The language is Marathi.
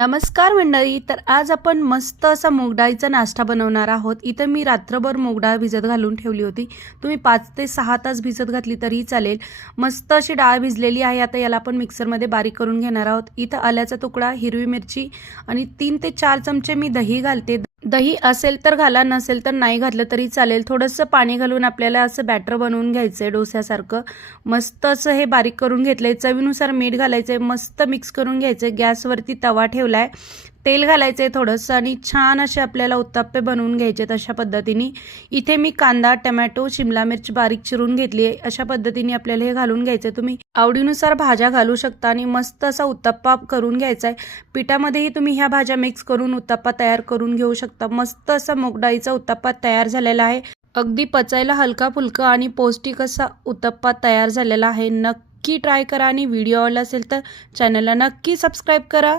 नमस्कार मंडळी. तर आज आपण मस्त असा मूग डाळीचा नाश्ता बनवणार आहोत. इथं मी रात्रभर मूग डाळ भिजत घालून ठेवली होती. तुम्ही 5 ते 6 तास भिजत घातली तरीही चालेल. मस्त अशी डाळ भिजलेली आहे. आता याला आपण मिक्सरमध्ये बारीक करून घेणार आहोत. इथं आल्याचा तुकडा, हिरवी मिरची आणि 3 ते 4 चमचे मी दही घालते. दही असेल तर घाला, नसेल तर नाही घातलं तरी चालेल. थोडंसं पाणी घालून आपल्याला असं बॅटर बनवून घ्यायचं आहे डोस्यासारखं. मस्त असं हे बारीक करून घेतलंय. चवीनुसार मीठ घालायचंय. मस्त मिक्स करून घ्यायचंय. गॅसवरती तवा ठेवलाय. तेल घालायचंय थोडंसं आणि छान असे आपल्याला उत्तप्पे बनवून घ्यायचे अशा पद्धतीने. इथे मी कांदा, टोमॅटो, शिमला मिरची बारीक चिरून घेतली आहे. अशा पद्धतीने आपल्याला हे घालून घ्यायचंय. तुम्ही आवडीनुसार भाज्या घालू शकता आणि मस्त असा उत्तप्पा करून घ्यायचा आहे. पिठामध्येही तुम्ही ह्या भाज्या मिक्स करून उत्तप्पा तयार करून घेऊ शकता. मस्त असा मूग डाळीचा उत्तप्पा तयार झालेला आहे. अगदी पचायला हलका फुलका आणि पौष्टिक असा उत्तप्पा तयार झालेला आहे. नक्की ट्राय करा आणि व्हिडिओ आवडला असेल तर चॅनलला नक्की सबस्क्राईब करा.